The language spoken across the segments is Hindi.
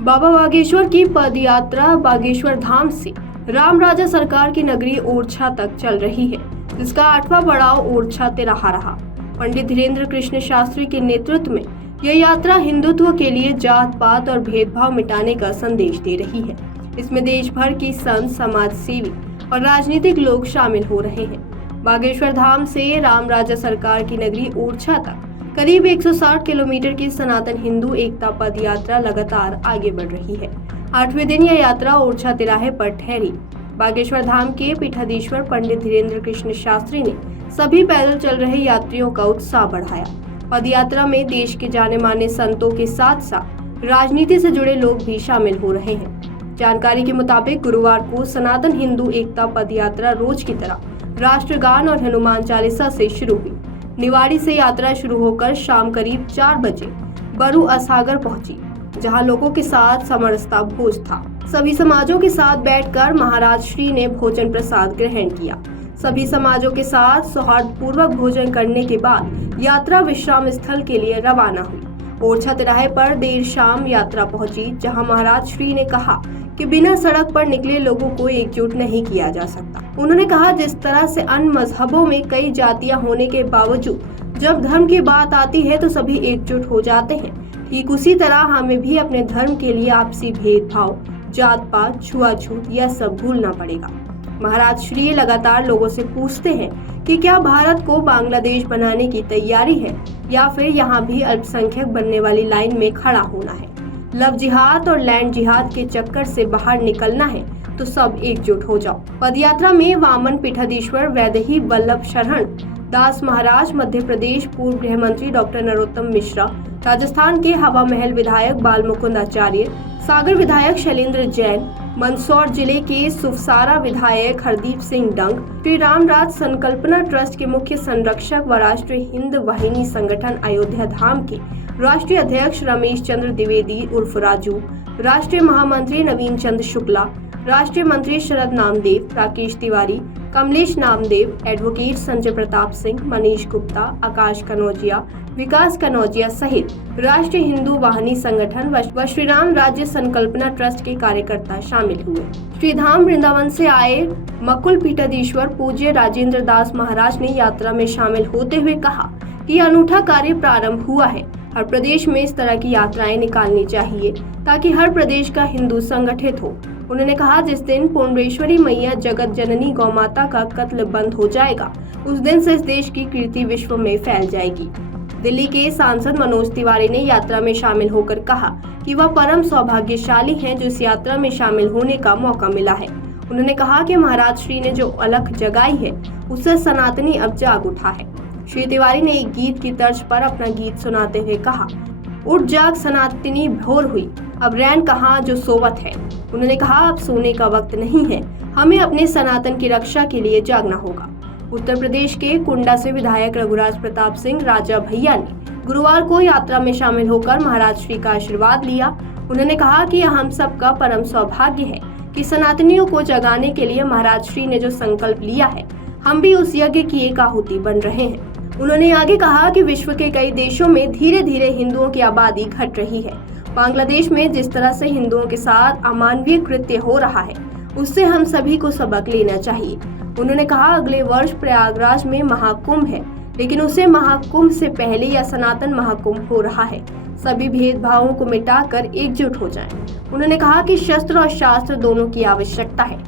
बाबा बागेश्वर की पदयात्रा बागेश्वर धाम से राम राजा सरकार की नगरी ओरछा तक चल रही है, जिसका 8वां पड़ाव ओरछा तिराहा रहा। पंडित धीरेन्द्र कृष्ण शास्त्री के नेतृत्व में यह यात्रा हिंदुत्व के लिए जात पात और भेदभाव मिटाने का संदेश दे रही है। इसमें देश भर की संत, समाज सेवी और राजनीतिक लोग शामिल हो रहे हैं। बागेश्वर धाम से राम राजा सरकार की नगरी ओरछा तक करीब 160 किलोमीटर की सनातन हिंदू एकता पद यात्रा लगातार आगे बढ़ रही है। 8वें दिन यह यात्रा ओरछा तिराहे पर ठहरी। बागेश्वर धाम के पीठाधीश्वर पंडित धीरेन्द्र कृष्ण शास्त्री ने सभी पैदल चल रहे यात्रियों का उत्साह बढ़ाया। पद यात्रा में देश के जाने माने संतों के साथ साथ राजनीति से जुड़े लोग भी शामिल हो रहे हैं। जानकारी के मुताबिक गुरुवार को सनातन हिंदू एकता पद यात्रा रोज की तरह राष्ट्रगान और हनुमान चालीसा से शुरू हुई। निवाड़ी से यात्रा शुरू होकर शाम करीब 4 बजे बरू असागर पहुंची, जहां लोगों के साथ समरसता भोज था। सभी समाजों के साथ बैठकर महाराज श्री ने भोजन प्रसाद ग्रहण किया। सभी समाजों के साथ सौहार्दपूर्वक भोजन करने के बाद यात्रा विश्राम स्थल के लिए रवाना हुई। ओरछा तिराहे पर देर शाम यात्रा पहुंची, जहां महाराज श्री ने कहा कि बिना सड़क पर निकले लोगों को एकजुट नहीं किया जा सकता। उन्होंने कहा, जिस तरह से अन्य मजहबों में कई जातियां होने के बावजूद जब धर्म की बात आती है तो सभी एकजुट हो जाते हैं, ठीक उसी तरह हमें भी अपने धर्म के लिए आपसी भेदभाव, जात पात, छुआछूत यह सब भूलना पड़ेगा। महाराज श्री लगातार लोगों से पूछते हैं कि क्या भारत को बांग्लादेश बनाने की तैयारी है या फिर यहाँ भी अल्पसंख्यक बनने वाली लाइन में खड़ा होना है। लव जिहाद और लैंड जिहाद के चक्कर से बाहर निकलना है तो सब एकजुट हो जाओ। पदयात्रा में वामन पीठाधीश्वर वैदेही वल्लभ शरण दास महाराज, मध्य प्रदेश पूर्व गृह मंत्री डॉक्टर नरोत्तम मिश्रा, राजस्थान के हवा महल विधायक बालमुकुंद आचार्य, सागर विधायक शैलेंद्र जैन, मंदसौर जिले के सुफसारा विधायक हरदीप सिंह डंग, श्री राम राज संकल्पना ट्रस्ट के मुख्य संरक्षक व राष्ट्रीय हिंद वाहिनी संगठन अयोध्या धाम के राष्ट्रीय अध्यक्ष रमेश चंद्र द्विवेदी उर्फ राजू, राष्ट्रीय महामंत्री नवीन चंद्र शुक्ला, राष्ट्रीय मंत्री शरद नामदेव, राकेश तिवारी, कमलेश नामदेव, एडवोकेट संजय प्रताप सिंह, मनीष गुप्ता, आकाश कनौजिया, विकास कनौजिया सहित राष्ट्रीय हिंदू वाहिनी संगठन व श्री राम राज्य संकल्पना ट्रस्ट के कार्यकर्ता शामिल हुए। श्री धाम वृंदावन से आए मकुल पीठाधीश्वर पूज्य राजेंद्र दास महाराज ने यात्रा में शामिल होते हुए कहा कि अनूठा कार्य प्रारंभ हुआ है। हर प्रदेश में इस तरह की यात्राएं निकालनी चाहिए ताकि हर प्रदेश का हिंदू संगठित हो। उन्होंने कहा, जिस दिन पुण्यश्वरी मैया जगत जननी गौ माता का कत्ल बंद हो जाएगा, उस दिन से इस देश की कीर्ति विश्व में फैल जाएगी। दिल्ली के सांसद मनोज तिवारी ने यात्रा में शामिल होकर कहा कि वह परम सौभाग्यशाली हैं जो इस यात्रा में शामिल होने का मौका मिला है। उन्होंने कहा कि महाराज श्री ने जो अलख जगाई है उससे सनातनी अब जाग उठा है। श्री तिवारी ने एक गीत की तर्ज पर अपना गीत सुनाते हुए कहा, उठ जाग सनातनी भोर हुई, अब रैन कहाँ जो सोवत है। उन्होंने कहा, अब सोने का वक्त नहीं है, हमें अपने सनातन की रक्षा के लिए जागना होगा। उत्तर प्रदेश के कुंडा से विधायक रघुराज प्रताप सिंह राजा भैया ने गुरुवार को यात्रा में शामिल होकर महाराज श्री का आशीर्वाद लिया। उन्होंने कहा कि यह हम सबका परम सौभाग्य है कि सनातनियों को जगाने के लिए महाराज श्री ने जो संकल्प लिया है, हम भी उस यज्ञ की एक आहुति बन रहे हैं। उन्होंने आगे कहा कि विश्व के कई देशों में धीरे धीरे हिंदुओं की आबादी घट रही है। बांग्लादेश में जिस तरह से हिंदुओं के साथ अमानवीय कृत्य हो रहा है, उससे हम सभी को सबक लेना चाहिए। उन्होंने कहा, अगले वर्ष प्रयागराज में महाकुंभ है, लेकिन उसे महाकुंभ से पहले या सनातन महाकुंभ हो रहा है। सभी भेदभावों को मिटाकर एकजुट हो जाएं। उन्होंने कहा कि शस्त्र और शास्त्र दोनों की आवश्यकता है।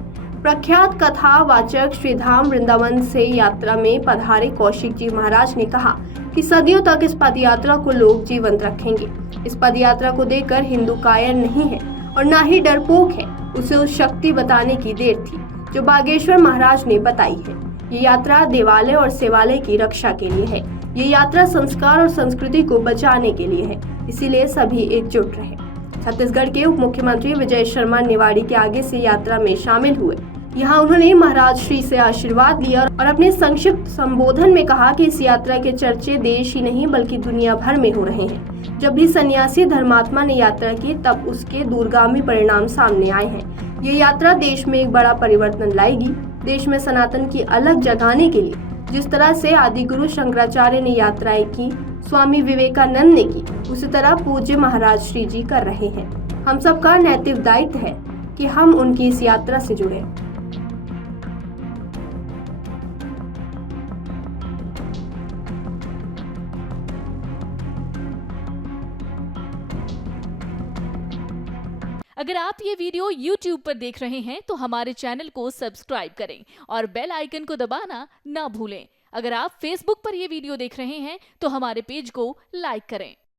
प्रख्यात कथावाचक श्री धाम वृंदावन से यात्रा में पधारे कौशिक जी महाराज ने कहा कि सदियों तक इस पदयात्रा को लोग जीवंत रखेंगे। इस पदयात्रा को देखकर हिंदू कायर नहीं है और न ही डरपोक है, उसे उस शक्ति बताने की देर थी जो बागेश्वर महाराज ने बताई है। ये यात्रा देवालय और सेवालय की रक्षा के लिए है। ये यात्रा संस्कार और संस्कृति को बचाने के लिए है, इसीलिए सभी एकजुट रहे। छत्तीसगढ़ के उप मुख्यमंत्री विजय शर्मा निवाड़ी के आगे से यात्रा में शामिल हुए। यहाँ उन्होंने महाराज श्री से आशीर्वाद लिया और अपने संक्षिप्त संबोधन में कहा कि इस यात्रा के चर्चे देश ही नहीं बल्कि दुनिया भर में हो रहे हैं। जब भी सन्यासी धर्मात्मा ने यात्रा की तब उसके दूरगामी परिणाम सामने आए हैं। ये यात्रा देश में एक बड़ा परिवर्तन लाएगी। देश में सनातन की अलग जगाने के लिए जिस तरह से आदि गुरु शंकराचार्य ने यात्राएं की, स्वामी विवेकानंद ने की, उसी तरह पूज्य महाराज श्री जी कर रहे हैं। हम सबका नैतिक दायित्व है कि हम उनकी इस यात्रा से जुड़े। अगर आप ये वीडियो YouTube पर देख रहे हैं तो हमारे चैनल को सब्सक्राइब करें और बेल आइकन को दबाना ना भूलें। अगर आप Facebook पर ये वीडियो देख रहे हैं तो हमारे पेज को लाइक करें।